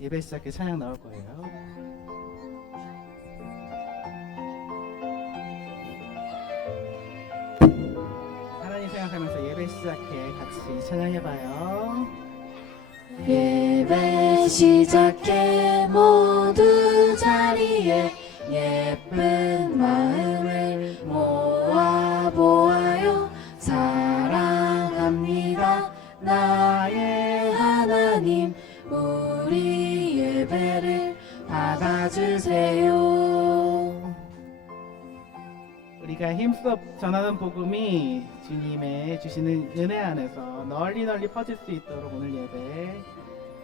예배 시작해 찬양 나올 거예요. 하나님 생각하면서 예배 시작해 같이 찬양해봐요. 예배 시작해 모두 자리에 예쁜 마음을 모아보아요. 사랑합니다 나의 하나님, 우리 예배를 받아주세요. 우리가 힘써 전하는 복음이 주님의 주시는 은혜 안에서 널리 퍼질 수 있도록 오늘 예배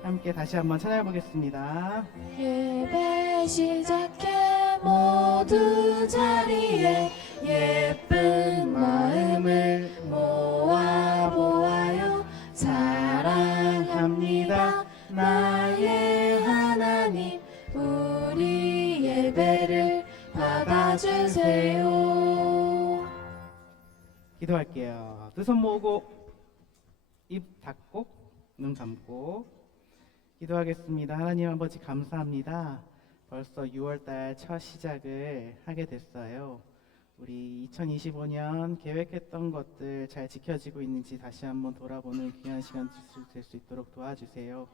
함께 다시 한번 찬양해 보겠습니다. 예배 시작해 모두 자리에 예쁜 마음을 모아보아요. 사랑합니다 나의 하나님, 우리 예배를 받아주세요. 기도할게요. 두 손 모으고 입 닫고 눈 감고 기도하겠습니다. 하나님 아버지 감사합니다. 벌써 6월달 첫 시작을 하게 됐어요. 우리 2025년 계획했던 것들 잘 지켜지고 있는지 다시 한번 돌아보는 귀한 시간 될 수 있도록 도와주세요.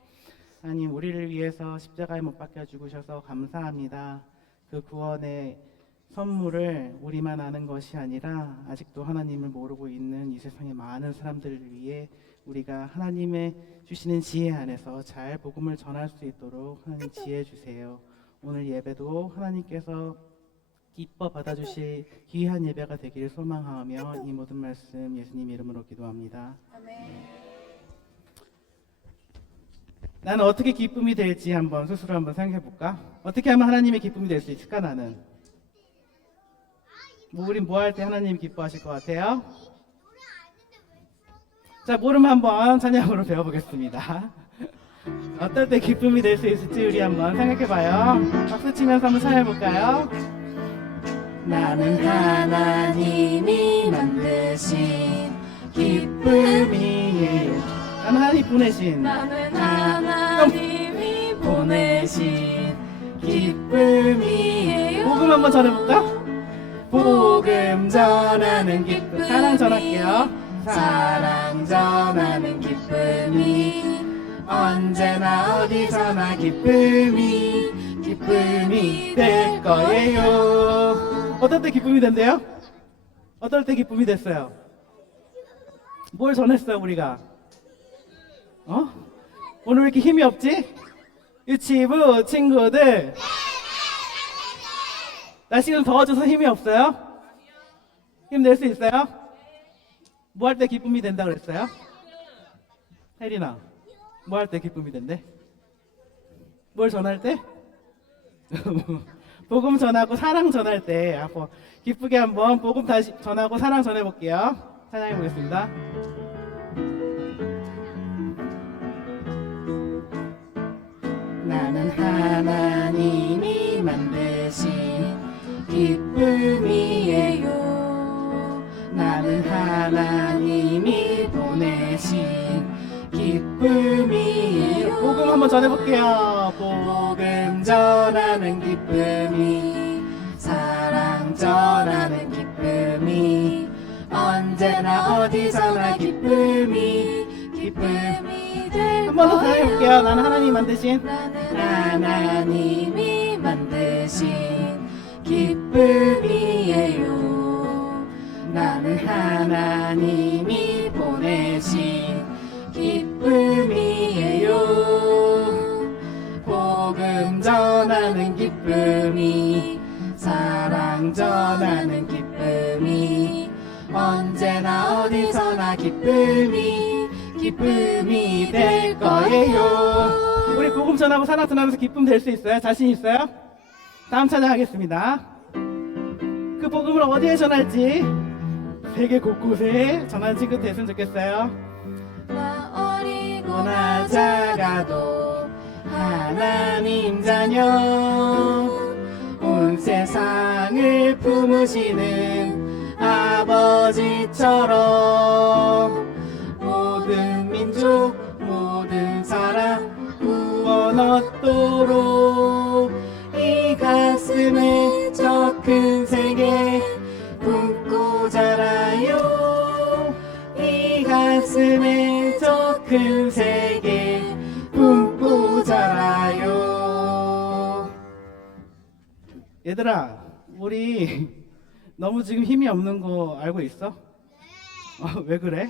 하나님, 우리를 위해서 십자가에 못 박혀 죽으셔서 감사합니다. 그 구원의 선물을 우리만 아는 것이 아니라 아직도 하나님을 모르고 있는 이 세상의 많은 사람들을 위해 우리가 하나님의 주시는 지혜 안에서 잘 복음을 전할 수 있도록 하나님 지혜 주세요. 오늘 예배도 하나님께서 기뻐 받아주실 귀한 예배가 되길 소망하며 이 모든 말씀 예수님 이름으로 기도합니다. 나는 어떻게 기쁨이 될지 한번 스스로 한번 생각해 볼까? 어떻게 하면 하나님의 기쁨이 될 수 있을까? 나는 우린 뭐 할 때 하나님 기뻐하실 것 같아요? 자, 모르면 한번 찬양으로 배워보겠습니다. 어떨 때 기쁨이 될 수 있을지 우리 한번 생각해봐요. 박수 치면서 한번 찬양해볼까요? 나는 하나님이 만드신 기쁨이, 나는 하나님 보내신, 나는 하나님이 보내신 기쁨이에요. 복음 한번 전해볼까? 복음 전하는 기쁨, 사랑 전할게요. 사랑 전하는 기쁨이, 언제나 어디서나 기쁨이 될 거예요. 어떨 때 기쁨이 된대요? 어떨 때 기쁨이 됐어요? 뭘 전했어요 우리가? 오늘 왜 이렇게 힘이 없지? 유치부 친구들, 날씨가 더워져서 힘이 없어요? 힘낼 수 있어요? 뭐 할 때 기쁨이 된다 그랬어요? 혜린아, 뭐 할 때 기쁨이 된대? 뭘 전할 때? 복음 전하고 사랑 전할 때 한번 기쁘게 한번 복음 다시 전하고 사랑 전해볼게요. 찬양해 보겠습니다. 나는 하나님이 만드신 기쁨이에요. 나는 하나님이 보내신 기쁨이에요. 복음 한번 전해볼게요. 복음 전하는 기쁨이, 사랑 전하는 기쁨이, 언제나 어디서나 기쁨이 될 한 번 더 거예요. 전해볼게요. 나는 하나님 만드신, 나는 하나님이 만드신 기쁨이에요. 나는 하나님이 보내신 기쁨이에요. 복음 전하는 기쁨이, 사랑 전하는 기쁨이, 언제나 어디서나 기쁨이 될 거예요. 우리 복음 전하고 사랑 전하면서 기쁨 될 수 있어요? 자신 있어요? 다음 찬양하겠습니다. 그 복음을 어디에 전할지 세계 곳곳에 전하는 친구 됐으면 좋겠어요. 나 어리고나 작아도 하나님 자녀, 온 세상을 품으시는 아버지처럼 모든 민족 모든 사람 구원 얻 얻도록 이 가슴에 저 큰 세계 품고 자라요. 이 가슴에 저 큰 세계 품고 자라요. 얘들아, 우리 너무 지금 힘이 없는 거 알고 있어? 왜 그래?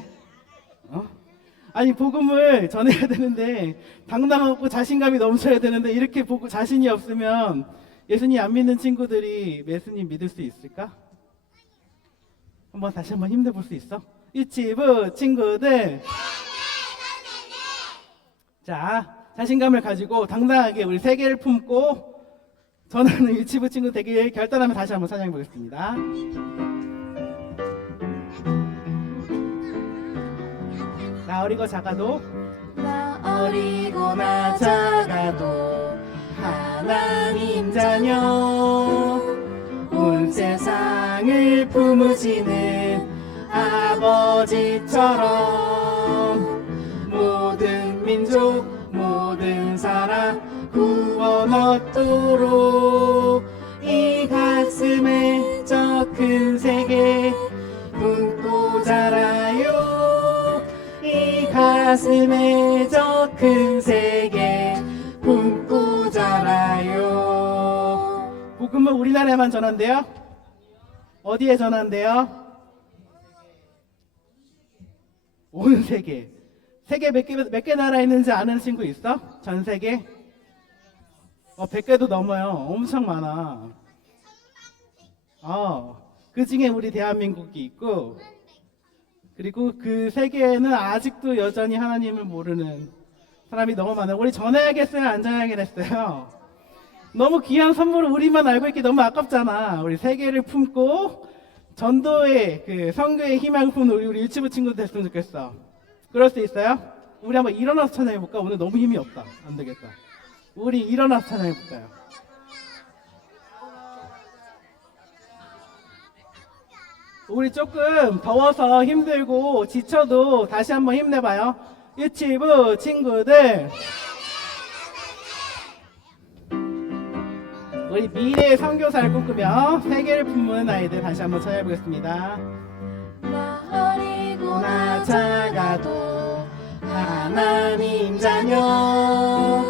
아니 복음을 전해야 되는데 당당하고 자신감이 넘쳐야 되는데 이렇게 보고 자신이 없으면 예수님 안 믿는 친구들이 예수님 믿을 수 있을까? 다시 한번 힘내볼 수 있어? 유치부 친구들, 자 자신감을 가지고 당당하게 우리 세계를 품고 전하는 유치부 친구 되길 결단하면 다시 한번 찬양해 보겠습니다. 나 어리고 작아도, 나 어리고나 작아도 하나님 자녀, 온 세상을 품으시는 아버지처럼 모든 민족 모든 사람 구원 얻도록 이 가슴에 저 큰 세계 품고 자라요. 이 가슴에 저 큰 세계 품고 자라요. 복음은 우리나라에만 전한대요? 어디에 전한대요? 온 세계. 세계 몇 개 나라 있는지 아는 친구 있어? 전 세계? 100개도 넘어요. 엄청 많아. 그 중에 우리 대한민국이 있고, 그리고 그 세계에는 아직도 여전히 하나님을 모르는 사람이 너무 많아요. 우리 전해야겠어요? 안 전해야겠어요? 너무 귀한 선물을 우리만 알고 있기 너무 아깝잖아. 우리 세계를 품고 전도의 그 선교의 희망을 품는 우리 유치부 친구들 됐으면 좋겠어. 그럴 수 있어요? 우리 한번 일어나서 찬양해볼까? 오늘 너무 힘이 없다. 안 되겠다. 우리 일어나서 찬양해볼까요? 우리 조금 더워서 힘들고 지쳐도 다시 한번 힘내봐요. 유치부 친구들, 우리 미래의 선교사를 꿈꾸며 세계를 품는 아이들 다시 한번 찬양해보겠습니다. 나 어리고나 작아도 하나님 자녀,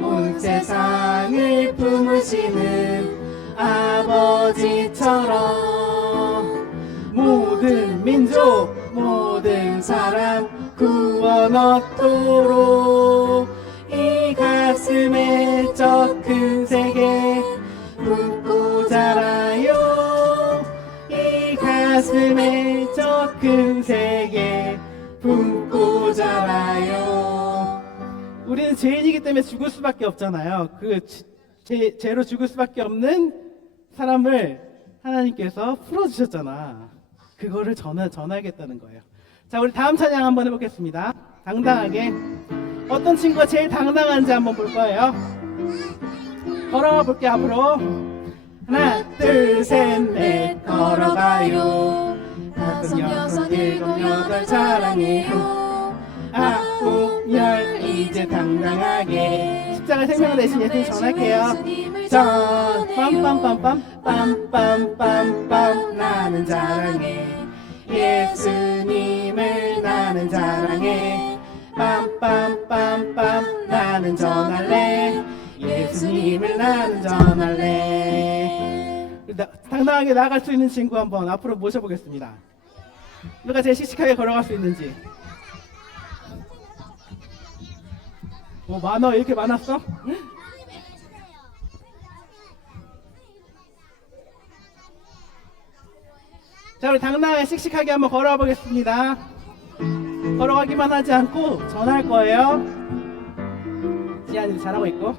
온 세상을 품으시는 아버지처럼 모든 민족 모든 사람 구원 얻도록 이 가슴에 저 큰 세계 품고 자라요. 이 가슴에 저 큰 세계 품고 자라요. 우리는 죄인이기 때문에 죽을 수밖에 없잖아요. 그 죄로 죽을 수밖에 없는 사람을 하나님께서 풀어주셨잖아. 그거를 전하겠다는 거예요. 자, 우리 다음 찬양 한번 해보겠습니다. 당당하게. 어떤 친구가 제일 당당한지 한번 볼 거예요. 걸어가 볼게 앞으로. 하나, 둘, 셋, 넷, 걸어가요. 다섯 여섯 일곱 여덟 자랑해요. 아홉, 열, 이제 당당하게 십자가 생명을 대신 예수님 전할게요. 전 빰빰빰빰 빰빰빰빰 나는 자랑해 예수님을 나는 자랑해 빰빰빰빰 나는 전할래 예수님을 나는 전할래. 당당하게 나아갈 수 있는 친구 한번 앞으로 모셔보겠습니다. 누가 제일 씩씩하게 걸어갈 수 있는지. 많아. 이렇게 많았어? 자, 우리 당당하게 씩씩하게 한번 걸어가 보겠습니다. 걸어가기만 하지 않고 전할 거예요. 지안이 잘하고 있고.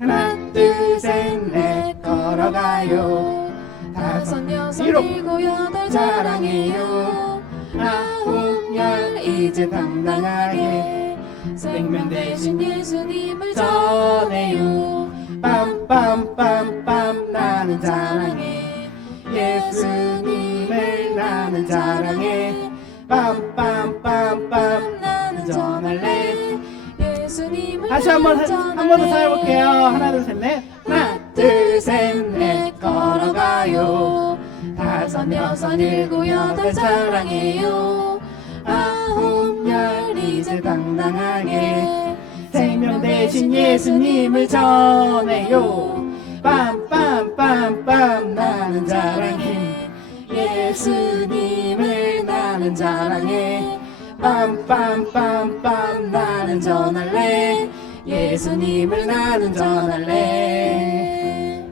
하나, 둘, 셋, 넷, 걸어가요. 다섯 여섯 일곱 여덟 자랑해요. 아홉, 열, 이제 당당하게 생명 대신 예수님을 전해요. 빰빰빰빰 나는 자랑해 예수님을 나는 자랑해 빰빰빰빰 나는 전할래 예수님을 다시 한 번 더 찾아볼게요. 하나 둘 셋 넷. 하나 둘 셋 넷 걸어가요. 다섯 여섯 일곱 여덟 사랑해요. 아홉 열 이제 당당하게 생명 대신 예수님을 전해요. 빰빰빰빰 나는 자랑해. 예수님을 나는 자랑해. 빰빰빰빰 나는 전할래. 예수님을 나는 전할래.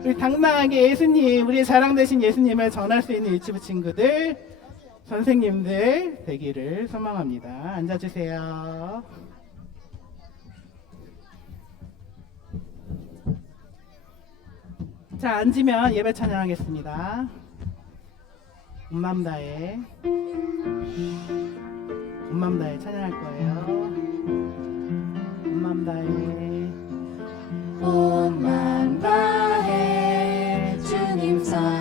우리 당당하게 예수님, 우리의 자랑 되신 예수님을 전할 수 있는 유치부 친구들, 선생님들 되기를 소망합니다. 앉아주세요. 자, 앉으면 예배 찬양하겠습니다. 온맘 다해 찬양할 거예요. 온맘 다해 온 맘 다해 주님 사랑해요.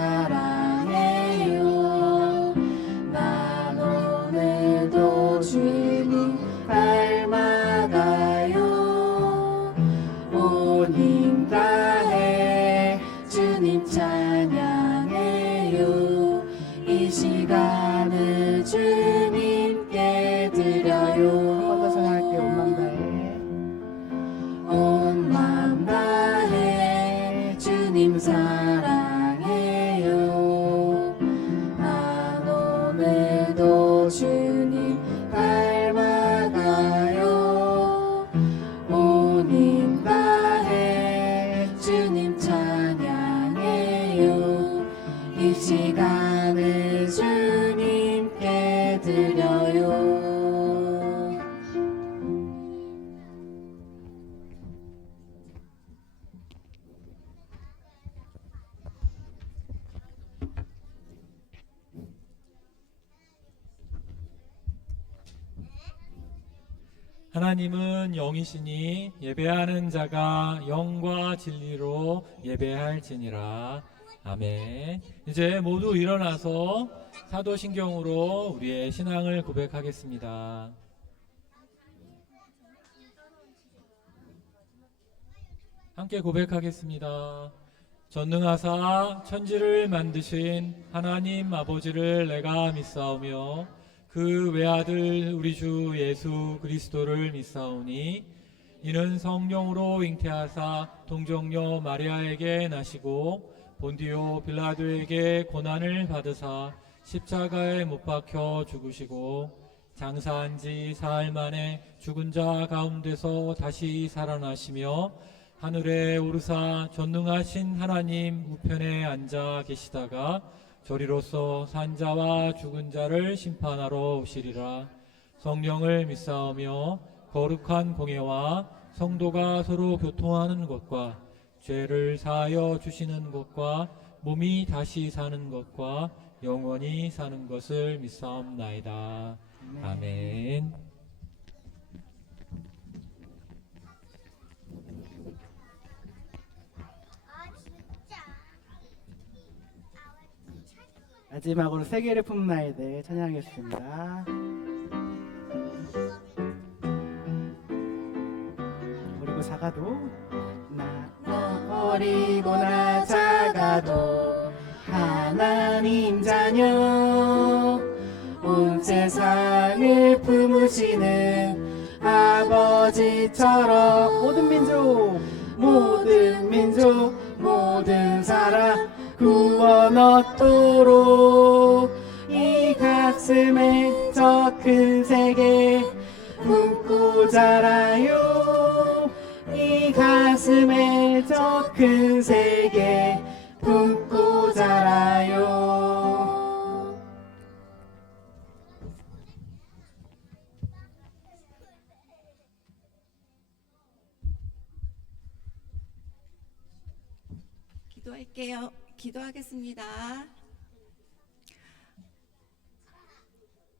난 오늘도 주님 닮아가요. 온 힘 다해 주님 찬양해요. 이 시간을 주님께 드려요. 한 번 더 찬양할게요. 온맘 다해 온 맘 다해 주님 사랑해요. 난 오늘도 주님 닮아가요. 온 힘 다해 주님 찬양해요. 이 시간을 주님께 드려요. 하나님은 영이시니 예배하는 자가 영과 진리로 예배할지니라. 아멘. 이제 모두 일어나서 사도신경으로 우리의 신앙을 고백하겠습니다. 함께 고백하겠습니다. 전능하사 천지를 만드신 하나님 아버지를 내가 믿사오며 그 외아들 우리 주 예수 그리스도를 믿사오니 이는 성령으로 잉태하사 동정녀 마리아에게 나시고 본디오 빌라도에게 고난을 받으사 십자가에 못 박혀 죽으시고 장사한 지 사흘 만에 죽은 자 가운데서 다시 살아나시며 하늘에 오르사 전능하신 하나님 우편에 앉아 계시다가 저리로서 산자와 죽은 자를 심판하러 오시리라. 성령을 믿사오며 거룩한 공예와 성도가 서로 교통하는 것과 죄를 사하여 주시는 것과 몸이 다시 사는 것과 영원히 사는 것을 믿사옵나이다. 아멘. 마지막으로 세계를 품은 아이들 찬양하겠습니다. 어리고 작아도 어리고 나 작아도 하나님 자녀 온 세상을 품으시는 아버지처럼 모든 민족 모든 사람 구원 얻도록 이 가슴에 저 큰 세계 품고 자라요. 이 가슴에 저 큰 세계 품고 자라요. 기도하겠습니다.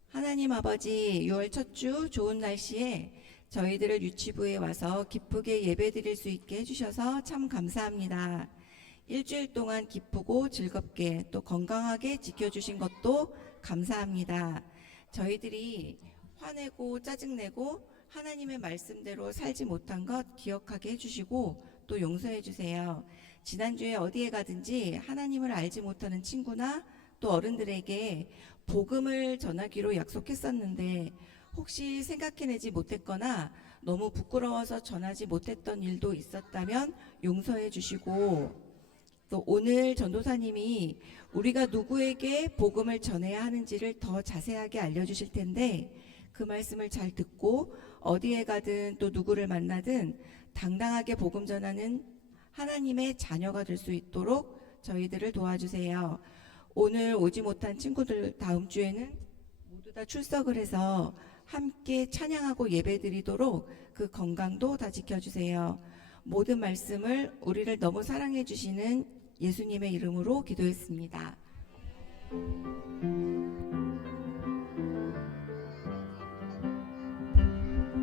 하나님 아버지, 6월 첫 주 좋은 날씨에 저희들을 유치부에 와서 기쁘게 예배드릴 수 있게 해주셔서 참 감사합니다. 일주일 동안 기쁘고 즐겁게 또 건강하게 지켜주신 것도 감사합니다. 저희들이 화내고 짜증내고 하나님의 말씀대로 살지 못한 것 기억하게 해주시고 또 용서해 주세요. 지난주에 어디에 가든지 하나님을 알지 못하는 친구나 또 어른들에게 복음을 전하기로 약속했었는데 혹시 생각해내지 못했거나 너무 부끄러워서 전하지 못했던 일도 있었다면 용서해 주시고, 또 오늘 전도사님이 우리가 누구에게 복음을 전해야 하는지를 더 자세하게 알려주실 텐데 그 말씀을 잘 듣고 어디에 가든 또 누구를 만나든 당당하게 복음 전하는 하나님의 자녀가 될 수 있도록 저희들을 도와주세요. 오늘 오지 못한 친구들 다음 주에는 모두 다 출석을 해서 함께 찬양하고 예배드리도록 그 건강도 다 지켜주세요. 모든 말씀을 우리를 너무 사랑해 주시는 예수님의 이름으로 기도했습니다.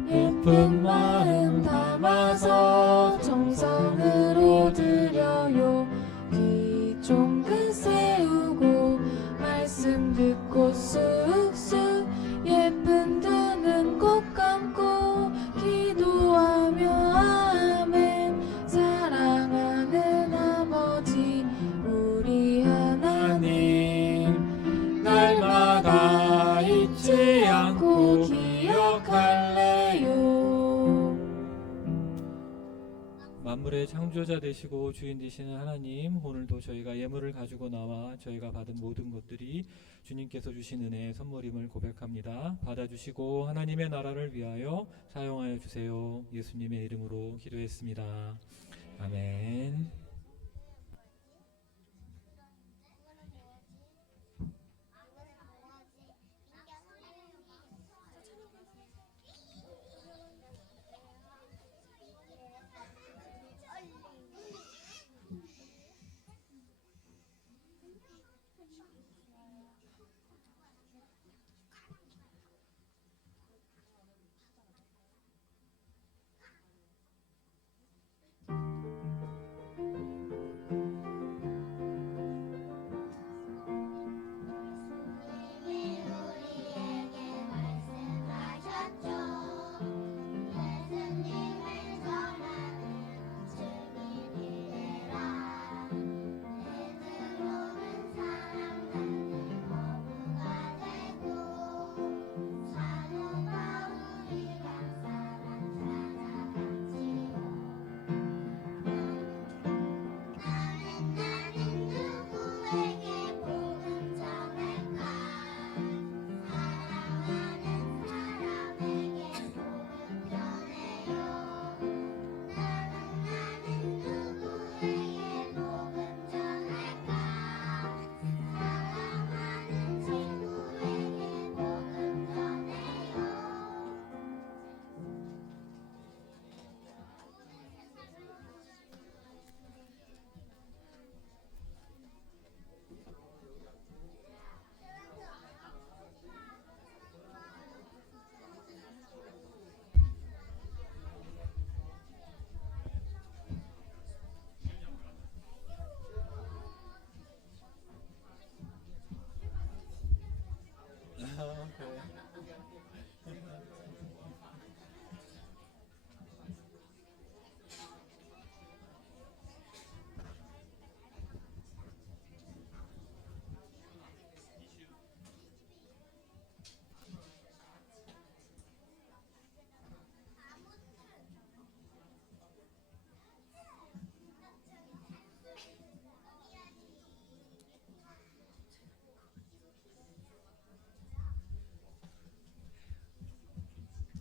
예쁜 마음 담아서 정성으로 드려요. 귀 쫑긋 세우고 말씀 듣고 쑥쑥 예쁜 두 눈 꼭 감고 기도하며 아멘. 사랑하는 아버지 우리 하나님, 날마다 잊지 않고 기억할래요. 만물의 창조자 되시고 주인 되시는 하나님, 오늘도 저희가 예물을 가지고 나와 저희가 받은 모든 것들이 주님께서 주신 은혜의 선물임을 고백합니다. 받아주시고 하나님의 나라를 위하여 사용하여 주세요. 예수님의 이름으로 기도했습니다. 아멘.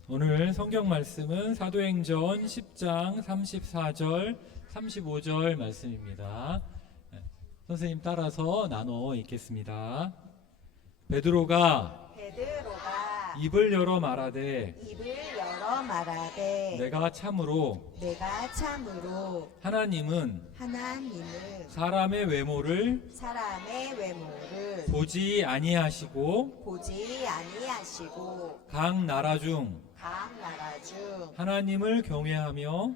오늘 성경 말씀은 사도행전 10장 34절 35절 말씀입니다. 선생님 따라서 나눠 읽겠습니다. 베드로가 입을 열어 말하되 내가 참으로 하나님은 사람의 외모를 보지 아니하시고 각 나라 중 하나님을 경외하며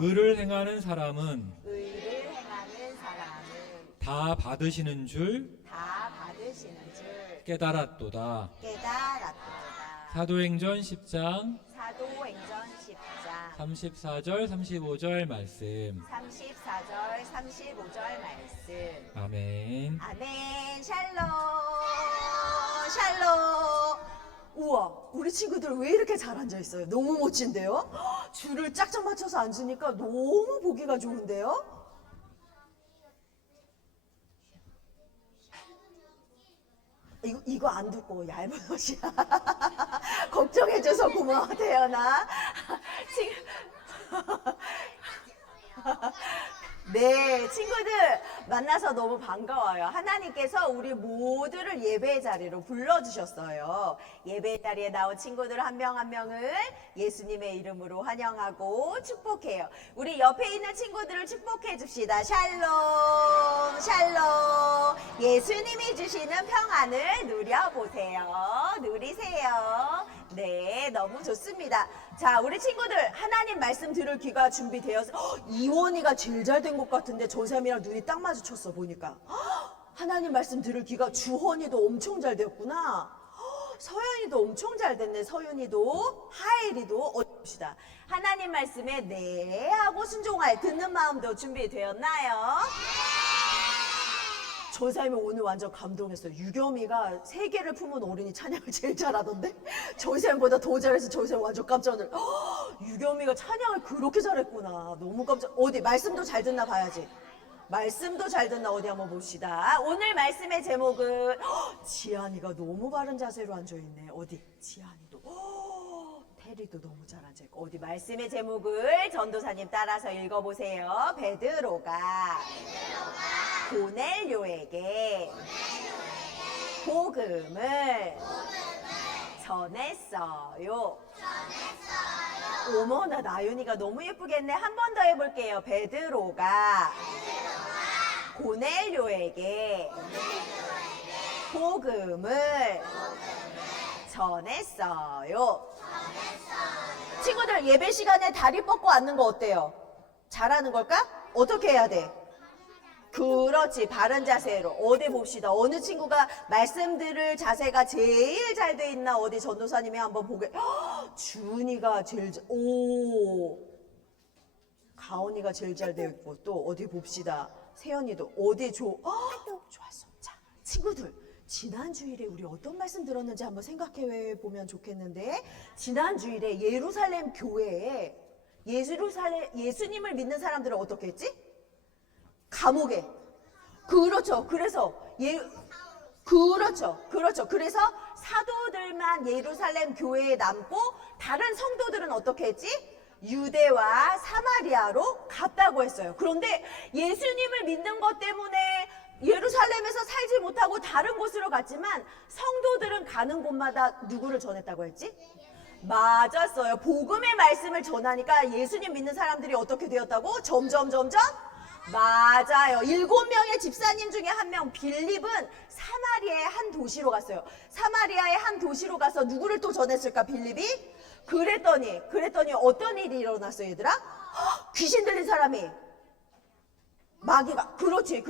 의를 행하는 사람은 다 받으시는 줄 깨달았도다. 사도행전 10장 사도행전 10장 34절 35절 말씀. 34절 35절 말씀. 아멘. 아멘. 샬롬 샬롬. 우와, 우리 친구들 왜 이렇게 잘 앉아있어요? 너무 멋진데요? 줄을 짝짝 맞춰서 앉으니까 너무 보기가 좋은데요? 이거 안 두꺼워. 얇은 옷이야. 걱정해줘서 고마워, 태연아. 지금 네, 친구들 만나서 너무 반가워요. 하나님께서 우리 모두를 예배의 자리로 불러주셨어요. 예배의 자리에 나온 친구들 한 명 한 명을 예수님의 이름으로 환영하고 축복해요. 우리 옆에 있는 친구들을 축복해 줍시다. 샬롬 샬롬. 예수님이 주시는 평안을 누려보세요. 누리세요. 네, 너무 좋습니다. 자, 우리 친구들 하나님 말씀 들을 귀가 준비되어서 이원이가 제일 잘 된 것 같은데 조샘이랑 눈이 딱 마주쳤어 보니까. 하나님 말씀 들을 귀가 주헌이도 엄청 잘 되었구나. 서연이도 엄청 잘 됐네. 서윤이도 하엘이도 어디 봅시다. 하나님 말씀에 네 하고 순종할 듣는 마음도 준비되었나요? 조사님이 오늘 완전 감동했어요. 유겸이가 세계를 품은 어린이 찬양을 제일 잘하던데? 조사님보다 더 잘해서 조사님 완전 깜짝 놀랐어요. 유겸이가 찬양을 그렇게 잘했구나. 너무 깜짝. 어디 말씀도 잘 듣나 봐야지. 말씀도 잘 듣나 어디 한번 봅시다. 오늘 말씀의 제목은 지안이가 너무 바른 자세로 앉아있네. 어디? 지안이도. 테리도 너무 잘 앉아있고. 어디 말씀의 제목을 전도사님 따라서 읽어보세요. 베드로가 고넬료에게 복음을 전했어요. 어머나, 나윤이가 너무 예쁘겠네. 한 번 더 해볼게요. 베드로가 고넬료에게 복음을 전했어요. 친구들 예배 시간에 다리 뻗고 앉는 거 어때요? 잘하는 걸까? 어떻게 해야 돼? 그렇지, 바른 자세로. 어디 봅시다. 어느 친구가 말씀 들을 자세가 제일 잘 돼 있나? 어디 전도사님이 한번 보게. 주은이가 제일 가온이가 제일 잘 되어 있고, 또 어디 봅시다. 세연이도 어디 좋았어. 자, 친구들 지난 주일에 우리 어떤 말씀 들었는지 한번 생각해 보면 좋겠는데, 지난 주일에 예루살렘 교회에 예수님을 믿는 사람들은 어떻게 했지? 감옥에. 그렇죠. 그래서 그렇죠. 그래서 사도들만 예루살렘 교회에 남고 다른 성도들은 어떻게 했지? 유대와 사마리아로 갔다고 했어요. 그런데 예수님을 믿는 것 때문에 예루살렘에서 살지 못하고 다른 곳으로 갔지만 성도들은 가는 곳마다 누구를 전했다고 했지? 맞았어요. 복음의 말씀을 전하니까 예수님 믿는 사람들이 어떻게 되었다고? 점점 맞아요. 7명의 집사님 중에 한 명 빌립은 사마리아의 한 도시로 갔어요. 사마리아의 한 도시로 가서 누구를 또 전했을까, 빌립이? 그랬더니 어떤 일이 일어났어요, 얘들아? 귀신 들린 사람이 마귀가. 그렇지.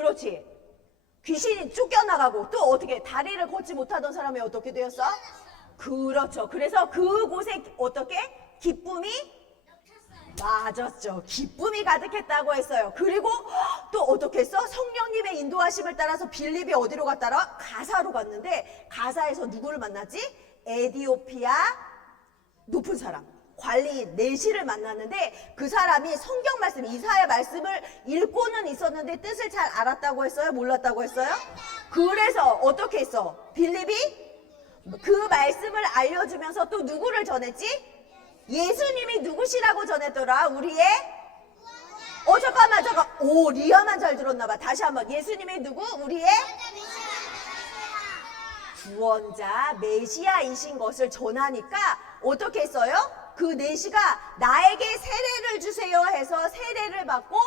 귀신이 쫓겨나가고, 또 어떻게 다리를 걷지 못하던 사람이 어떻게 되었어? 그렇죠. 그래서 그곳에 어떻게? 기쁨이 맞았죠. 기쁨이 가득했다고 했어요. 그리고 또 어떻게 했어? 성령님의 인도하심을 따라서 빌립이 어디로 갔더라? 가사로 갔는데, 가사에서 누구를 만났지? 에디오피아 높은 사람, 관리인 내시를 만났는데, 그 사람이 성경 말씀, 이사야 말씀을 읽고는 있었는데 뜻을 잘 알았다고 했어요? 몰랐다고 했어요? 그래서 어떻게 했어? 빌립이 그 말씀을 알려주면서 또 누구를 전했지? 예수님이 누구시라고 전했더라? 우리의 잠깐만. 리아만 잘 들었나봐. 다시 한번. 예수님이 누구? 우리의 구원자 메시아이신 것을 전하니까 어떻게 했어요? 그 내시가 나에게 세례를 주세요 해서 세례를 받고,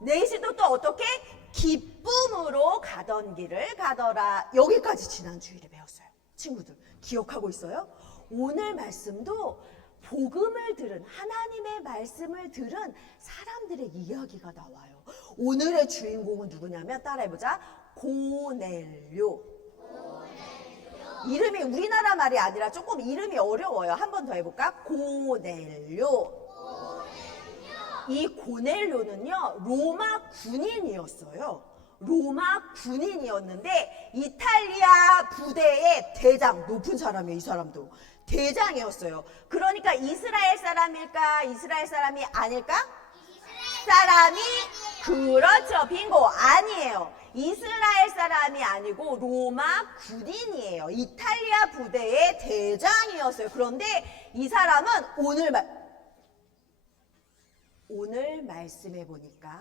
내시도 또 어떻게? 기쁨으로 가던 길을 가더라. 여기까지 지난 주일에 배웠어요. 친구들 기억하고 있어요? 오늘 말씀도 복음을 들은, 하나님의 말씀을 들은 사람들의 이야기가 나와요. 오늘의 주인공은 누구냐면, 따라해보자. 고넬료. 이름이 우리나라 말이 아니라 조금 이름이 어려워요. 한 번 더 해볼까? 고넬료. 이 고넬료는요, 로마 군인이었어요. 로마 군인이었는데 이탈리아 부대의 대장, 높은 사람이에요. 이 사람도 대장이었어요. 그러니까 이스라엘 사람일까? 이스라엘 사람이 아닐까? 사람이, 그렇죠. 빙고. 아니에요. 이스라엘 사람이 아니고 로마 군인이에요. 이탈리아 부대의 대장이었어요. 그런데 이 사람은 오늘 말씀해 보니까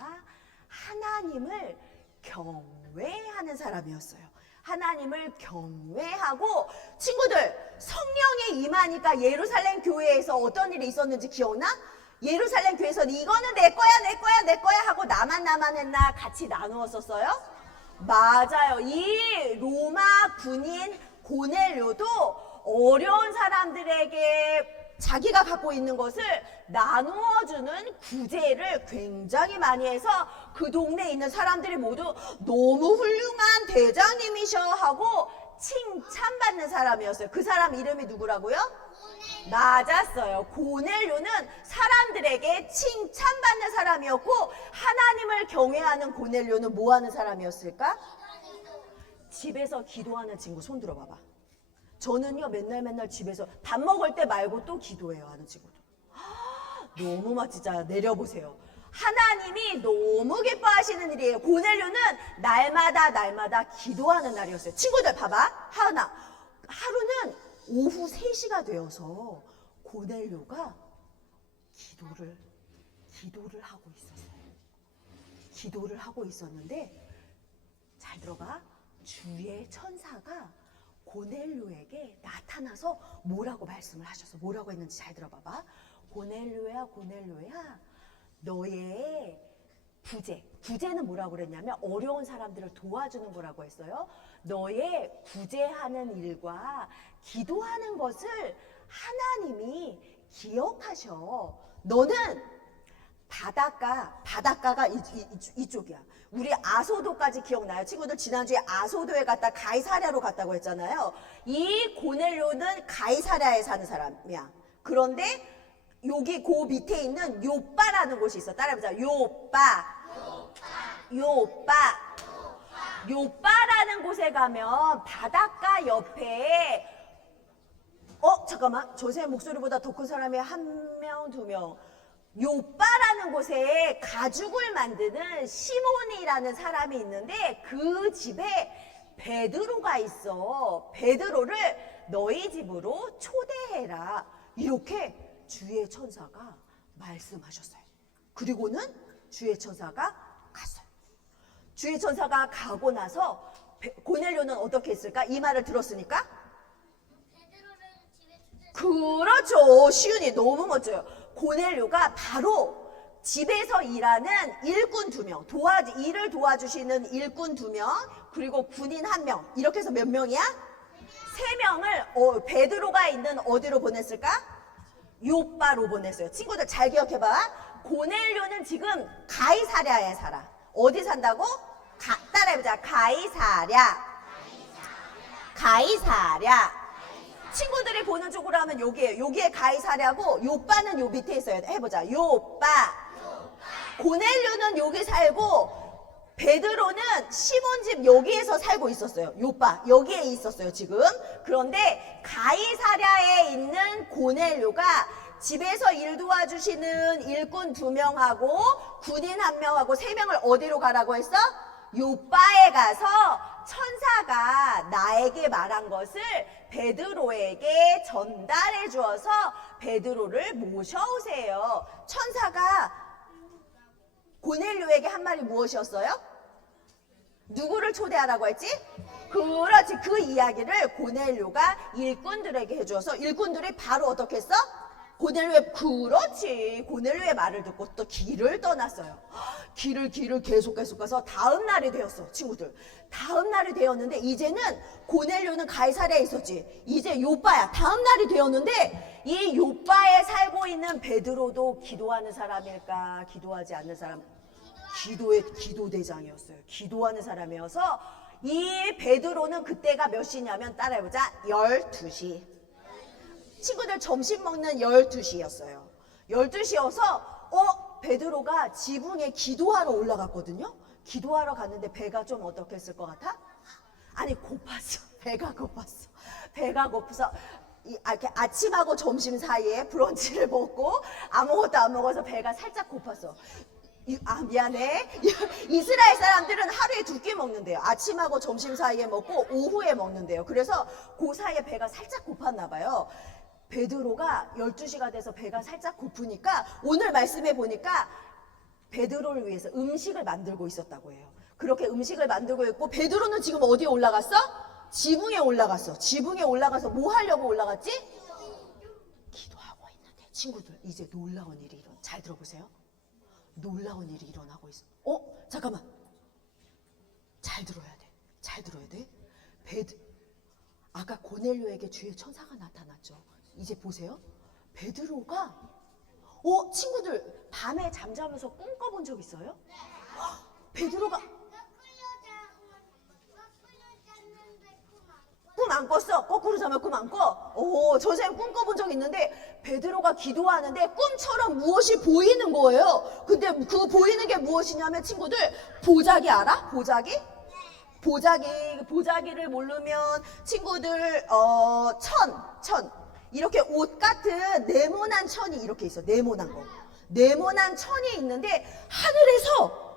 하나님을 경외하는 사람이었어요. 하나님을 경외하고, 친구들, 성령이 임하니까 예루살렘 교회에서 어떤 일이 있었는지 기억나? 예루살렘 교회에서 이거는 내 거야, 내 거야, 내 거야 하고 나만 했나? 같이 나누었었어요? 맞아요. 이 로마 군인 고넬료도 어려운 사람들에게 자기가 갖고 있는 것을 나누어주는 구제를 굉장히 많이 해서 그 동네에 있는 사람들이 모두 너무 훌륭한 대장님이셔 하고 칭찬받는 사람이었어요. 그 사람 이름이 누구라고요? 맞았어요. 고넬료는 사람들에게 칭찬받는 사람이었고, 하나님을 경외하는 고넬료는 뭐 하는 사람이었을까? 집에서 기도하는 친구 손 들어봐봐. 저는요 맨날 집에서 밥 먹을 때 말고 또 기도해요 하는 친구들. 너무 진짜 내려보세요. 하나님이 너무 기뻐하시는 일이에요. 고넬료는 날마다 기도하는 날이었어요. 친구들 봐봐. 하루는 오후 3시가 되어서 고넬료가 기도를 하고 있었어요. 기도를 하고 있었는데, 잘 들어봐. 주의 천사가 고넬료에게 나타나서 뭐라고 말씀을 하셔서 뭐라고 했는지 잘 들어봐봐. 고넬료야, 고넬료야, 너의 구제는 뭐라고 그랬냐면 어려운 사람들을 도와주는 거라고 했어요. 너의 구제하는 일과 기도하는 것을 하나님이 기억하셔. 너는 바닷가가 이쪽이야. 우리 아소도까지 기억나요? 친구들 지난주에 아소도에 갔다 가이사랴로 갔다고 했잖아요. 이 고넬료는 가이사랴에 사는 사람이야. 그런데 여기 그 밑에 있는 요빠라는 곳이 있어. 따라해보자. 요빠라는 곳에 가면 바닷가 옆에 잠깐만. 저 새 목소리보다 더 큰 사람이 1명, 2명. 요빠라는 곳에 가죽을 만드는 시몬이라는 사람이 있는데 그 집에 베드로가 있어. 베드로를 너희 집으로 초대해라. 이렇게 주의 천사가 말씀하셨어요. 그리고는 주의 천사가 갔어요. 주의 천사가 가고 나서 고넬료는 어떻게 했을까? 이 말을 들었으니까? 그렇죠. 시윤이 너무 멋져요. 고넬료가 바로 집에서 일하는 일꾼 2명, 일을 도와주시는 일꾼 2명, 그리고 군인 1명, 이렇게 해서 몇 명이야? 3명을 베드로가 있는 어디로 보냈을까? 요빠로 보냈어요. 친구들 잘 기억해봐. 고넬료는 지금 가이사랴에 살아. 어디 산다고? 따라해보자. 가이사랴. 친구들이 보는 쪽으로 하면 여기에요. 여기에 가이사랴고 요빠는 요 밑에 있어요. 해보자. 요빠. 고넬료는 여기 살고 베드로는 시몬 집 여기에서 살고 있었어요. 요빠 여기에 있었어요 지금. 그런데 가이사랴에 있는 고넬료가 집에서 일 도와주시는 일꾼 2명하고 군인 1명하고 3명을 어디로 가라고 했어? 요빠에 가서 천사가 나에게 말한 것을 베드로에게 전달해 주어서 베드로를 모셔오세요. 천사가 고넬료에게 한 말이 무엇이었어요? 누구를 초대하라고 했지? 그렇지. 그 이야기를 고넬료가 일꾼들에게 해주어서 일꾼들이 바로 어떻게 했어? 고넬료의 말을 듣고 또 길을 떠났어요. 길을 계속 가서 다음 날이 되었어. 친구들 다음 날이 되었는데 이제는 고넬료는 가이사랴에 있었지. 이제 요빠야. 다음 날이 되었는데 이 요빠에 살고 있는 베드로도 기도하는 사람일까 기도하지 않는 사람? 기도대장이었어요. 기도하는 사람이어서 이 베드로는 그때가 몇 시냐면 따라해보자. 12시. 친구들 점심 먹는 12시였어요. 12시여서 베드로가 지붕에 기도하러 올라갔거든요. 기도하러 갔는데 배가 좀 어떻게 했을 것 같아? 아니 고팠어. 배가 고팠어. 배가 고파서 이렇게 아침하고 점심 사이에 브런치를 먹고 아무것도 안 먹어서 배가 살짝 고팠어. 미안해. 이스라엘 사람들은 하루에 2끼 먹는데요. 아침하고 점심 사이에 먹고 오후에 먹는데요. 그래서 그 사이에 배가 살짝 고팠나 봐요. 베드로가 12시가 돼서 배가 살짝 고프니까 오늘 말씀해 보니까 베드로를 위해서 음식을 만들고 있었다고 해요. 그렇게 음식을 만들고 있고 베드로는 지금 어디에 올라갔어? 지붕에 올라갔어. 지붕에 올라가서 뭐 하려고 올라갔지? 기도하고 있는데 친구들 이제 놀라운 일이 잘 들어보세요. 놀라운 일이 일어나고 있어. 잠깐만. 잘 들어야 돼. 잘 들어야 돼. 아까 고넬료에게 주의 천사가 나타났죠. 이제 보세요. 베드로가 친구들 밤에 잠자면서 꿈 꿔본 적 있어요? 베드로가 꿈 안 꿨어? 거꾸로 자면 꿈 안 꿔? 저 선생님 꿈 꿔본 적 있는데 베드로가 기도하는데 꿈처럼 무엇이 보이는 거예요. 근데 그 보이는 게 무엇이냐면 친구들 보자기 알아? 보자기? 보자기를 모르면 친구들 천 이렇게 옷 같은 네모난 천이 이렇게 있어. 네모난 거. 네모난 천이 있는데 하늘에서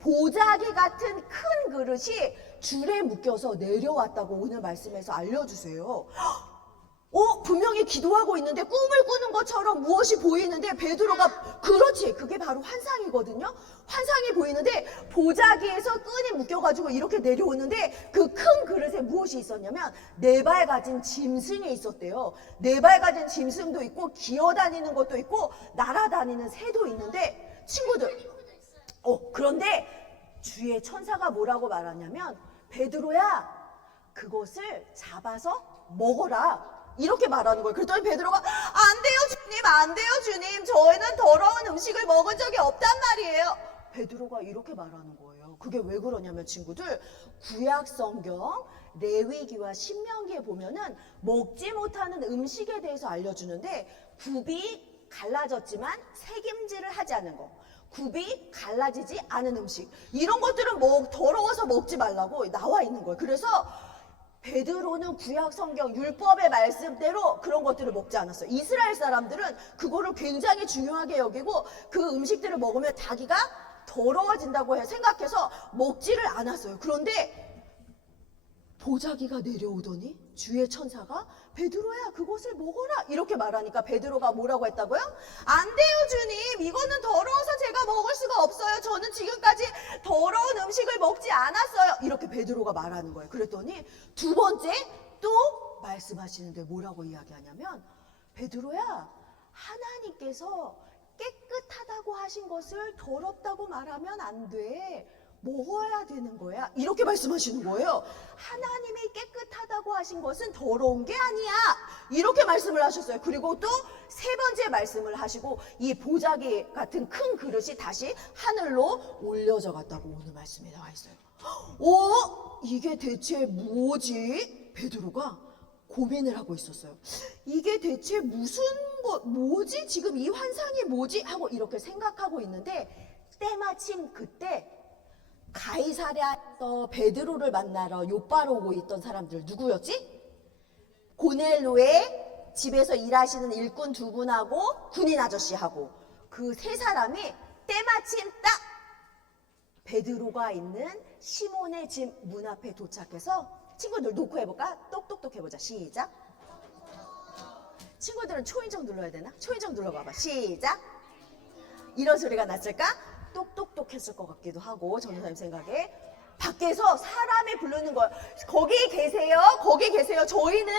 보자기 같은 큰 그릇이 줄에 묶여서 내려왔다고 오늘 말씀에서 알려주세요. 분명히 기도하고 있는데 꿈을 꾸는 것처럼 무엇이 보이는데 베드로가 그렇지 그게 바로 환상이거든요. 환상이 보이는데 보자기에서 끈이 묶여가지고 이렇게 내려오는데 그 큰 그릇에 무엇이 있었냐면 4발 가진 짐승이 있었대요. 4발 가진 짐승도 있고 기어다니는 것도 있고 날아다니는 새도 있는데 친구들 그런데 주의 천사가 뭐라고 말하냐면 베드로야 그것을 잡아서 먹어라 이렇게 말하는 거예요. 그랬더니 베드로가 안 돼요 주님 안 돼요 주님 저희는 더러운 음식을 먹은 적이 없단 말이에요. 베드로가 이렇게 말하는 거예요. 그게 왜 그러냐면 친구들 구약 성경 레위기와 신명기에 보면은 먹지 못하는 음식에 대해서 알려주는데 굽이 갈라졌지만 새김질을 하지 않은 거 굽이 갈라지지 않은 음식 이런 것들은 더러워서 먹지 말라고 나와 있는 거예요. 그래서 베드로는 구약 성경 율법의 말씀대로 그런 것들을 먹지 않았어요. 이스라엘 사람들은 그거를 굉장히 중요하게 여기고 그 음식들을 먹으면 자기가 더러워진다고 생각해서 먹지를 않았어요. 그런데 보자기가 내려오더니 주의 천사가 베드로야 그것을 먹어라 이렇게 말하니까 베드로가 뭐라고 했다고요? 안 돼요 주님 이거는 더러워서 제가 먹을 수가 없어요. 저는 지금까지 더러운 음식을 먹지 않았어요. 이렇게 베드로가 말하는 거예요. 그랬더니 2번째 또 말씀하시는데 뭐라고 이야기하냐면 베드로야 하나님께서 깨끗하다고 하신 것을 더럽다고 말하면 안 돼. 먹어야 되는 거야. 이렇게 말씀하시는 거예요. 하나님이 깨끗하다고 하신 것은 더러운 게 아니야. 이렇게 말씀을 하셨어요. 그리고 또 3번째 말씀을 하시고 이 보자기 같은 큰 그릇이 다시 하늘로 올려져 갔다고 오늘 말씀에 나와 있어요. 이게 대체 뭐지? 베드로가 고민을 하고 있었어요. 이게 대체 무슨 뭐지? 지금 이 환상이 뭐지? 하고 이렇게 생각하고 있는데 때마침 그때 가이사랴에서 베드로를 만나러 요바로 오고 있던 사람들 누구였지? 고넬료의 집에서 일하시는 일꾼 2분하고 군인 아저씨하고 그 3사람이 때마침 딱 베드로가 있는 시몬의 집 문 앞에 도착해서 친구들 놓고 해볼까? 똑똑똑 해보자. 시작. 친구들은 초인종 눌러야 되나? 초인종 눌러봐봐. 시작. 이런 소리가 났을까? 똑똑똑 했을 것 같기도 하고 전도사님 생각에 밖에서 사람이 부르는 거예요. 거기 계세요? 거기 계세요? 저희는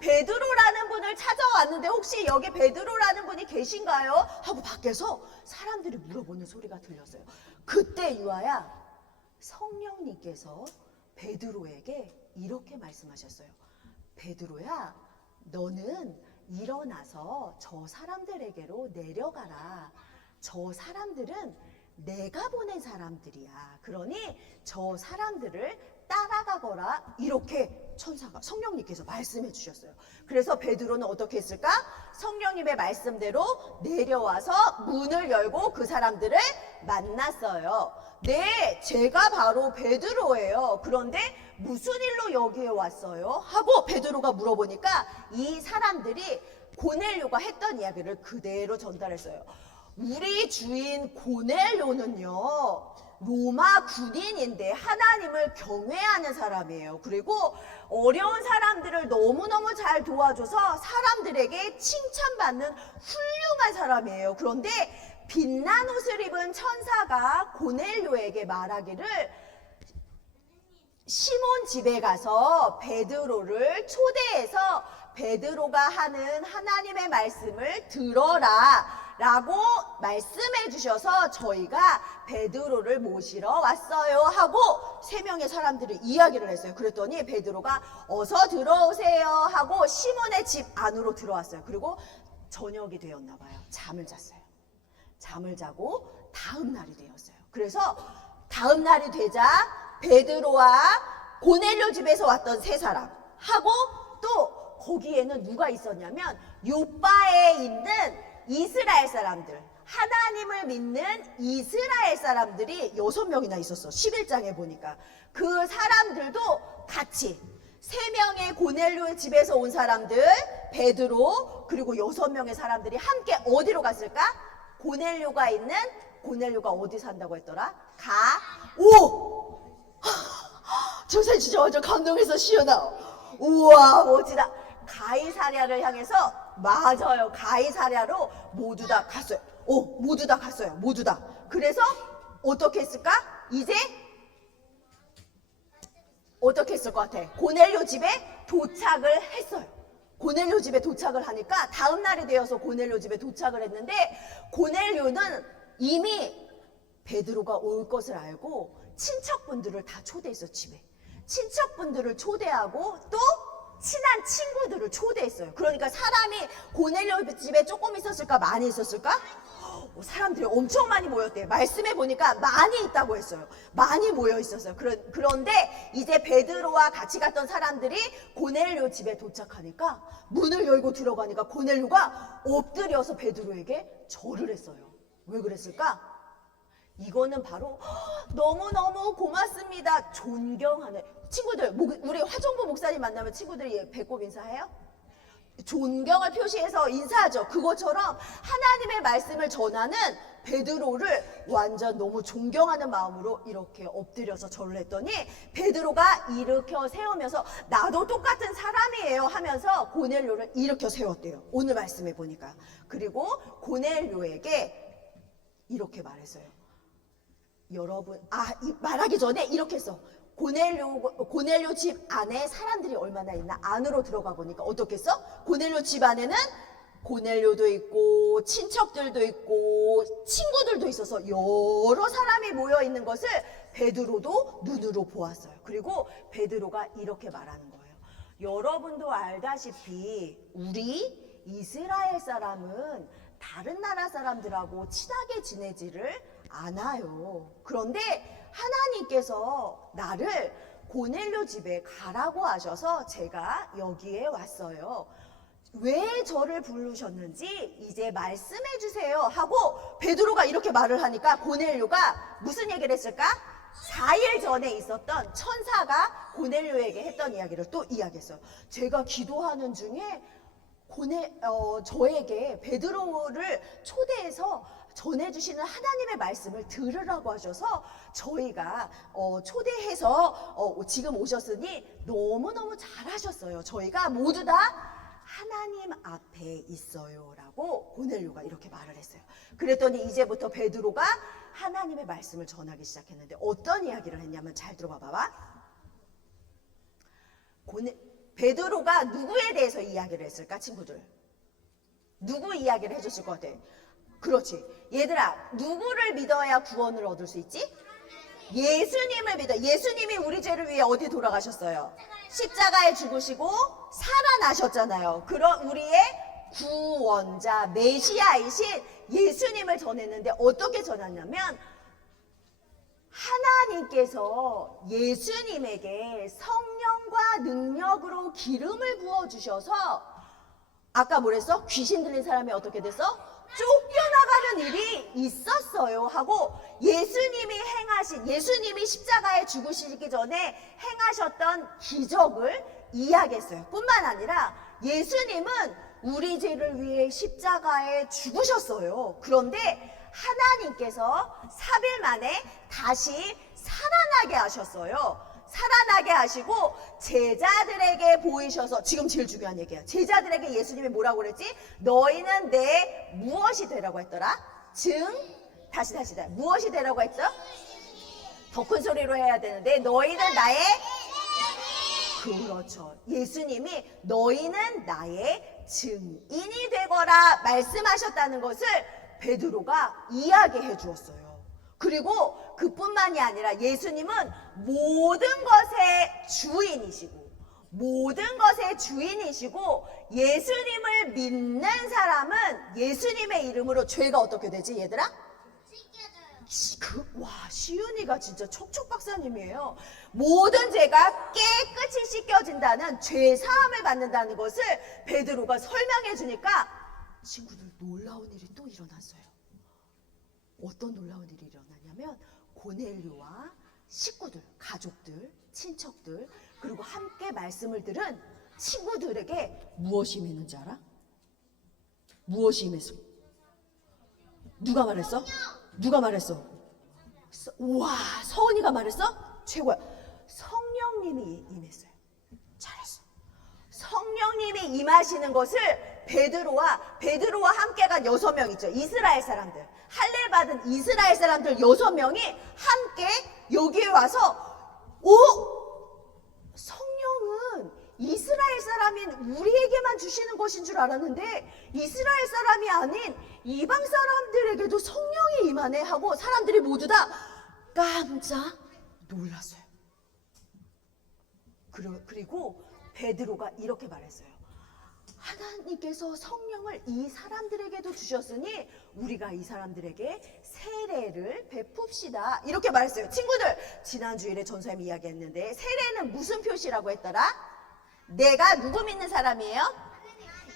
베드로라는 분을 찾아왔는데 혹시 여기 베드로라는 분이 계신가요? 하고 밖에서 사람들이 물어보는 소리가 들렸어요. 그때 유아야 성령님께서 베드로에게 이렇게 말씀하셨어요. 베드로야 너는 일어나서 저 사람들에게로 내려가라. 저 사람들은 내가 보낸 사람들이야. 그러니 저 사람들을 따라가거라. 이렇게 천사가 성령님께서 말씀해 주셨어요. 그래서 베드로는 어떻게 했을까? 성령님의 말씀대로 내려와서 문을 열고 그 사람들을 만났어요. 네, 제가 바로 베드로예요. 그런데 무슨 일로 여기에 왔어요? 하고 베드로가 물어보니까 이 사람들이 고넬료가 했던 이야기를 그대로 전달했어요. 우리 주인 고넬료는요, 로마 군인인데 하나님을 경외하는 사람이에요. 그리고 어려운 사람들을 너무너무 잘 도와줘서 사람들에게 칭찬받는 훌륭한 사람이에요. 그런데 빛난 옷을 입은 천사가 고넬료에게 말하기를 시몬 집에 가서 베드로를 초대해서 베드로가 하는 하나님의 말씀을 들어라 라고 말씀해 주셔서 저희가 베드로를 모시러 왔어요 하고 3명의 사람들이 이야기를 했어요. 그랬더니 베드로가 어서 들어오세요 하고 시몬의 집 안으로 들어왔어요. 그리고 저녁이 되었나 봐요. 잠을 잤어요. 잠을 자고 다음 날이 되었어요. 그래서 다음 날이 되자 베드로와 고넬료 집에서 왔던 3사람 하고 또 거기에는 누가 있었냐면 요바에 있는 이스라엘 사람들, 하나님을 믿는 이스라엘 사람들이 6명이나 있었어. 11장에 보니까 그 사람들도 같이 3명의 고넬료 집에서 온 사람들, 베드로 그리고 6명의 사람들이 함께 어디로 갔을까? 고넬료가 어디 산다고 했더라? 저 사진 진짜 완전 감동해서 시원하. 우와 멋지다. 가이사랴를 향해서 맞아요. 가이사랴로 모두 다 갔어요. 모두 다 갔어요. 모두 다. 그래서 어떻게 했을까? 이제 어떻게 했을 것 같아? 고넬료 집에 도착을 했어요. 고넬료 집에 도착을 하니까 다음 날이 되어서 고넬료 집에 도착을 했는데 고넬료는 이미 베드로가 올 것을 알고 친척분들을 다 초대했어. 집에 친척분들을 초대하고 또 친한 친구들을 초대했어요. 그러니까 사람이 고넬료 집에 조금 있었을까? 많이 있었을까? 사람들이 엄청 많이 모였대요. 말씀해 보니까 많이 있다고 했어요. 많이 모여 있었어요. 그런데 이제 베드로와 같이 갔던 사람들이 고넬료 집에 도착하니까 문을 열고 들어가니까 고넬료가 엎드려서 베드로에게 절을 했어요. 왜 그랬을까? 이거는 바로 너무너무 고맙습니다. 존경하는 친구들, 우리 화정부 목사님 만나면 친구들이 배꼽 인사해요? 존경을 표시해서 인사하죠. 그것처럼 하나님의 말씀을 전하는 베드로를 완전 너무 존경하는 마음으로 이렇게 엎드려서 절을 했더니 베드로가 일으켜 세우면서 나도 똑같은 사람이에요 하면서 고넬료를 일으켜 세웠대요. 오늘 말씀해 보니까. 그리고 고넬료에게 이렇게 말했어요. 여러분, 말하기 전에 이렇게 했어. 고넬료 집 안에 사람들이 얼마나 있나 안으로 들어가 보니까 어떻겠어? 고넬료 집 안에는 고넬료도 있고 친척들도 있고 친구들도 있어서 여러 사람이 모여 있는 것을 베드로도 눈으로 보았어요. 그리고 베드로가 이렇게 말하는 거예요. 여러분도 알다시피 우리 이스라엘 사람은 다른 나라 사람들하고 친하게 지내지를 않아요. 그런데 하나님께서 나를 고넬료 집에 가라고 하셔서 제가 여기에 왔어요. 왜 저를 부르셨는지 이제 말씀해 주세요 하고 베드로가 이렇게 말을 하니까 고넬료가 무슨 얘기를 했을까? 4일 전에 있었던 천사가 고넬료에게 했던 이야기를 또 이야기했어요. 제가 기도하는 중에 저에게 베드로를 초대해서 전해주시는 하나님의 말씀을 들으라고 하셔서 저희가 초대해서 지금 오셨으니 너무너무 잘하셨어요. 저희가 모두 다 하나님 앞에 있어요 라고 고넬료가 이렇게 말을 했어요. 그랬더니 이제부터 베드로가 하나님의 말씀을 전하기 시작했는데 어떤 이야기를 했냐면 잘 들어봐 봐봐. 베드로가 누구에 대해서 이야기를 했을까 친구들? 누구 이야기를 해줬을 것 같아? 그렇지. 얘들아, 누구를 믿어야 구원을 얻을 수 있지? 예수님을 믿어. 예수님이 우리 죄를 위해 어디 돌아가셨어요? 십자가에 죽으시고 살아나셨잖아요. 그런 우리의 구원자 메시아이신 예수님을 전했는데 어떻게 전했냐면 하나님께서 예수님에게 성령과 능력으로 기름을 부어주셔서 아까 뭐랬어? 귀신 들린 사람이 어떻게 됐어? 쫓겨나가는 일이 있었어요 하고 예수님이 십자가에 죽으시기 전에 행하셨던 기적을 이야기했어요. 뿐만 아니라 예수님은 우리 죄를 위해 십자가에 죽으셨어요. 그런데 하나님께서 3일 만에 다시 살아나게 하셨어요. 살아나게 하시고 제자들에게 보이셔서, 지금 제일 중요한 얘기야. 제자들에게 예수님이 뭐라고 그랬지? 너희는 내 무엇이 되라고 했더라? 다시 무엇이 되라고 했죠? 더 큰 소리로 해야 되는데, 너희는 나의, 그렇죠. 예수님이 너희는 나의 증인이 되거라 말씀하셨다는 것을 베드로가 이야기해 주었어요. 그리고 그뿐만이 아니라 예수님은 모든 것의 주인이시고 예수님을 믿는 사람은 예수님의 이름으로 죄가 어떻게 되지, 얘들아? 시윤이가 진짜 척척 박사님이에요. 모든 죄가 깨끗이 씻겨진다는 죄 사함을 받는다는 것을 베드로가 설명해 주니까 친구들, 놀라운 일이 또 일어났어요. 어떤 놀라운 일이 일어나냐면 고넬료와 식구들, 가족들, 친척들, 그리고 함께 말씀을 들은 친구들에게 무엇이 임했는지 알아? 무엇이 임했어? 누가 말했어? 우와, 서은이가 말했어? 최고야. 성령님이 임했어요. 잘했어. 성령님이 임하시는 것을 베드로와 함께 간 6명 있죠. 이스라엘 사람들. 할례 받은 이스라엘 사람들 6명이 함께 여기에 와서, 성령은 이스라엘 사람인 우리에게만 주시는 것인 줄 알았는데 이스라엘 사람이 아닌 이방 사람들에게도 성령이 임하네 하고 사람들이 모두 다 깜짝 놀랐어요. 그리고 베드로가 이렇게 말했어요. 하나님께서 성령을 이 사람들에게도 주셨으니 우리가 이 사람들에게 세례를 베풉시다. 이렇게 말했어요. 친구들, 지난 주일에 전사님이 이야기했는데 세례는 무슨 표시라고 했더라? 내가 누구 믿는 사람이에요?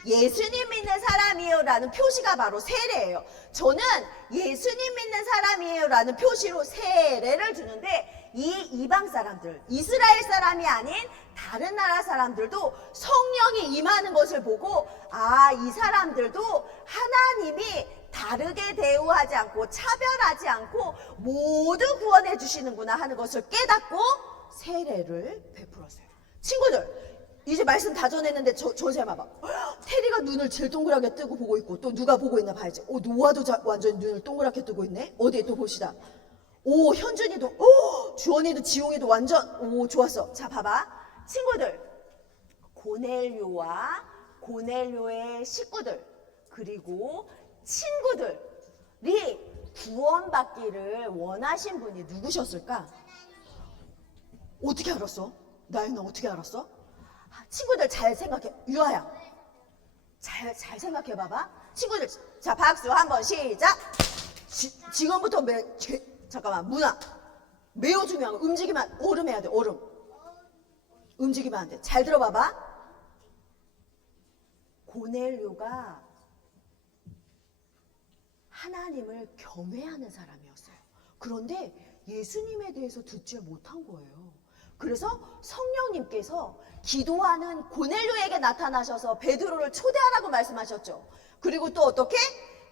예수님 믿는 사람이에요 라는 표시가 바로 세례예요. 저는 예수님 믿는 사람이에요 라는 표시로 세례를 주는데, 이 이방 사람들, 이스라엘 사람이 아닌 다른 나라 사람들도 성령이 임하는 것을 보고, 이 사람들도 하나님이 다르게 대우하지 않고 차별하지 않고 모두 구원해 주시는구나 하는 것을 깨닫고 세례를 베풀었어요. 친구들, 이제 말씀 다 전했는데 전세 봐봐. 테리가 눈을 제일 동그랗게 뜨고 보고 있고, 또 누가 보고 있나 봐야지. 노아도 완전 눈을 동그랗게 뜨고 있네. 어디 또 봅시다. 현준이도, 주원이도, 지용이도 완전, 좋았어. 자, 봐봐. 친구들, 고넬료와 고넬료의 식구들, 그리고 친구들이 구원받기를 원하신 분이 누구셨을까? 어떻게 알았어? 나연아, 어떻게 알았어? 친구들 잘 생각해. 유아야, 잘 생각해 봐봐. 친구들, 자, 박수 한번 시작. 지금부터 잠깐만, 문화 매우 중요한 거. 움직이면 얼음 해야 돼. 얼음 움직이면 안 돼. 잘 들어봐봐. 고넬료가 하나님을 경외하는 사람이었어요. 그런데 예수님에 대해서 듣지 못한 거예요. 그래서 성령님께서 기도하는 고넬료에게 나타나셔서 베드로를 초대하라고 말씀하셨죠. 그리고 또 어떻게?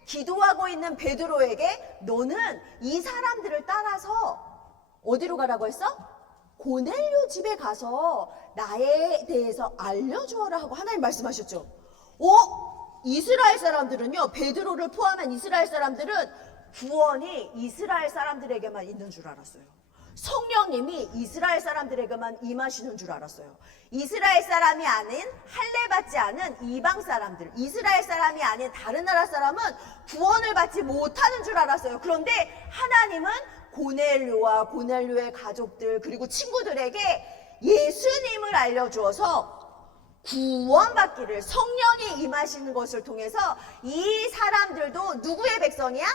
기도하고 있는 베드로에게 너는 이 사람들을 따라서 어디로 가라고 했어? 고넬료 집에 가서 나에 대해서 알려주어라 하고 하나님 말씀하셨죠. 이스라엘 사람들은요, 베드로를 포함한 이스라엘 사람들은 구원이 이스라엘 사람들에게만 있는 줄 알았어요. 성령님이 이스라엘 사람들에게만 임하시는 줄 알았어요. 이스라엘 사람이 아닌, 할례 받지 않은 이방 사람들, 이스라엘 사람이 아닌 다른 나라 사람은 구원을 받지 못하는 줄 알았어요. 그런데 하나님은 고넬료와 고넬료의 가족들, 그리고 친구들에게 예수님을 알려주어서 구원받기를, 성령이 임하시는 것을 통해서 이 사람들도 누구의 백성이야?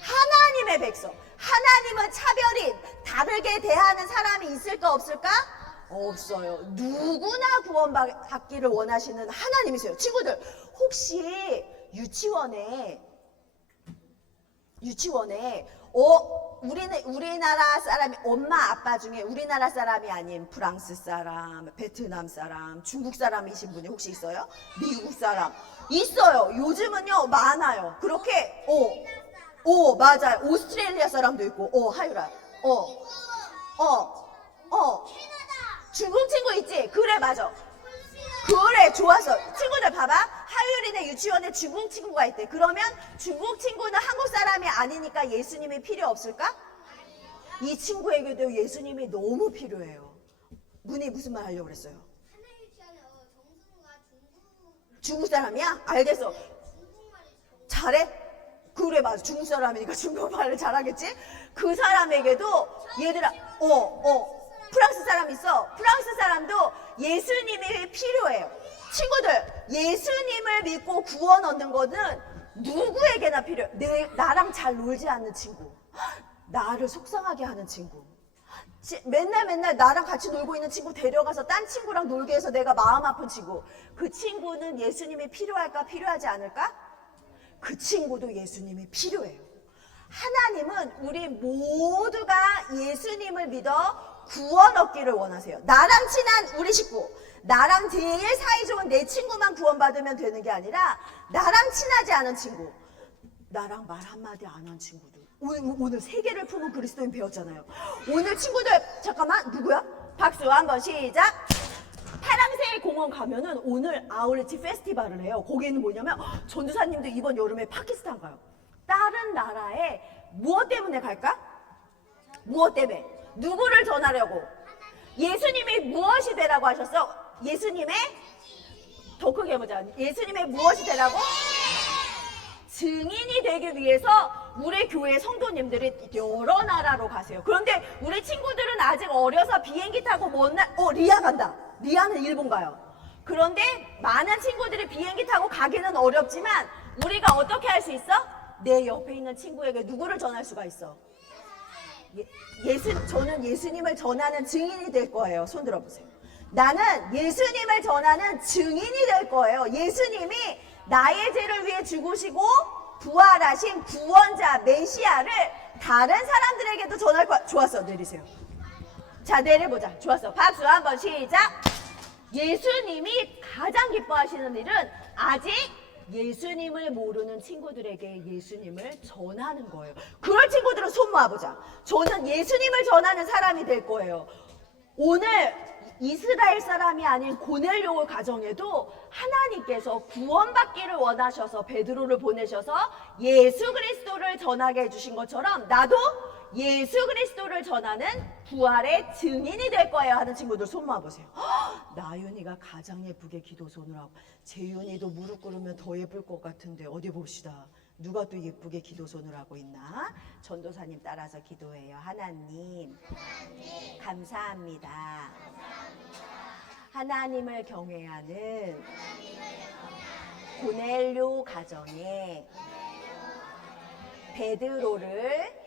하나님의 백성. 하나님은 차별인, 다르게 대하는 사람이 있을까 없을까? 없어요. 누구나 구원받기를 원하시는 하나님이세요. 친구들, 혹시 유치원에 우리나라 사람이, 엄마 아빠 중에 우리나라 사람이 아닌 프랑스 사람, 베트남 사람, 중국 사람이신 분이 혹시 있어요? 미국 사람 있어요. 요즘은요 많아요. 그렇게 맞아요. 오스트레일리아 사람도 있고 하유라 중국 친구 있지? 그래 맞아. 그래 좋았어. 친구들 봐봐. 하율이네 유치원에 중국 친구가 있대. 그러면 중국 친구는 한국 사람이 아니니까 예수님이 필요 없을까? 이 친구에게도 예수님이 너무 필요해요. 문희 무슨 말 하려고 그랬어요? 중국 사람이야? 알겠어. 잘해? 그래 맞아. 중국 사람이니까 중국말을 잘하겠지? 그 사람에게도 얘들아 프랑스 사람 있어. 프랑스 사람도 예수님이 필요해요. 친구들, 예수님을 믿고 구원 얻는 거는 누구에게나 필요해요. 나랑 잘 놀지 않는 친구, 나를 속상하게 하는 친구, 맨날 나랑 같이 놀고 있는 친구 데려가서 딴 친구랑 놀게 해서 내가 마음 아픈 친구, 그 친구는 예수님이 필요할까 필요하지 않을까? 그 친구도 예수님이 필요해요. 하나님은 우리 모두가 예수님을 믿어 구원 얻기를 원하세요. 나랑 친한 우리 식구, 나랑 제일 사이좋은 내 친구만 구원받으면 되는 게 아니라 나랑 친하지 않은 친구, 나랑 말 한마디 안 한 친구들. 오늘 세계를 품은 그리스도인 배웠잖아요. 오늘 친구들 잠깐만 누구야? 박수 한번 시작. 파랑새 공원 가면은 오늘 아울렛 페스티벌을 해요. 거기는 뭐냐면 전도사님도 이번 여름에 파키스탄 가요. 다른 나라에 무엇 때문에 갈까? 무엇 때문에? 누구를 전하려고? 예수님이 무엇이 되라고 하셨어? 예수님의 더 크게 해보자. 예수님의 무엇이 되라고? 증인이 되기 위해서 우리 교회 성도님들이 여러 나라로 가세요. 그런데 우리 친구들은 아직 어려서 비행기 타고 리아 간다. 리아는 일본 가요. 그런데 많은 친구들이 비행기 타고 가기는 어렵지만 우리가 어떻게 할 수 있어? 내 옆에 있는 친구에게 누구를 전할 수가 있어? 저는 예수님을 전하는 증인이 될 거예요. 손 들어보세요. 나는 예수님을 전하는 증인이 될 거예요. 예수님이 나의 죄를 위해 죽으시고 부활하신 구원자 메시아를 다른 사람들에게도 전할 거야. 좋았어. 내리세요. 자, 내려보자. 좋았어. 박수 한번 시작. 예수님이 가장 기뻐하시는 일은 아직 예수님을 모르는 친구들에게 예수님을 전하는 거예요. 그럴 친구들은 손 모아보자. 저는 예수님을 전하는 사람이 될 거예요. 오늘 이스라엘 사람이 아닌 고넬료 가정에도 하나님께서 구원받기를 원하셔서 베드로를 보내셔서 예수 그리스도를 전하게 해주신 것처럼 나도 예수 그리스도를 전하는 부활의 증인이 될 거예요 하는 친구들 손 모아보세요. 나윤이가 가장 예쁘게 기도 손을 하고 재윤이도 무릎 꿇으면 더 예쁠 것 같은데 어디 봅시다. 누가 또 예쁘게 기도 손을 하고 있나? 전도사님 따라서 기도해요. 하나님 감사합니다. 하나님을 경외하는 고넬료 가정에 베드로를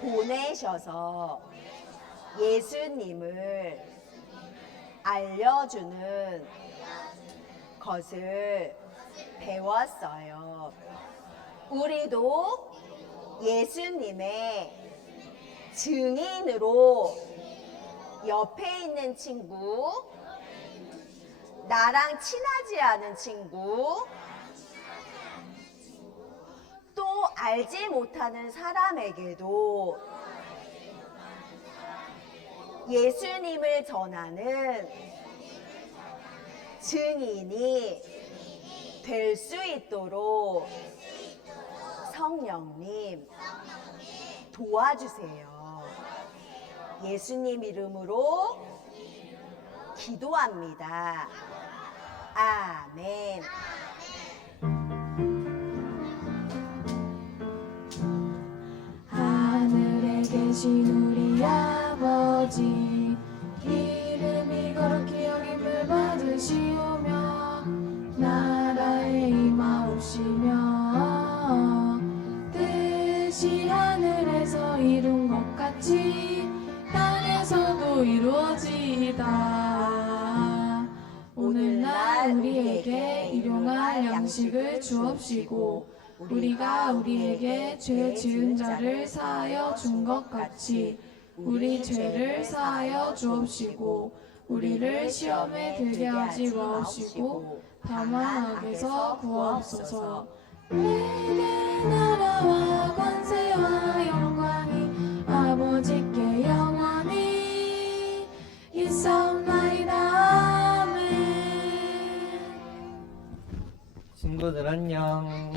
보내셔서 예수님을 알려주는 것을 배웠어요. 우리도 예수님의 증인으로 옆에 있는 친구, 나랑 친하지 않은 친구, 또 알지 못하는 사람에게도 예수님을 전하는 증인이 될 수 있도록 성령님 도와주세요. 예수님 이름으로 기도합니다. 아멘. 하늘에 계신 우리 아버지 이름이 거룩히 여김을 받으시오며 나라에 임하옵시며 뜻이 하늘에서 하늘에서 이룬 것 같이 땅에서도 이루어지이다. 오늘날 우리에게 일용할 양식을 주옵시고 우리가 우리에게 죄 지은 자를 사하여 준 것 같이 우리 죄를 사하여 주옵시고 우리를 시험에 들게 하지 마옵시고 다만 악에서 구하옵소서. 내게 나라와 권세와 영광이 아버지께 영원히 있사옵나이다. 아멘. 친구들 안녕.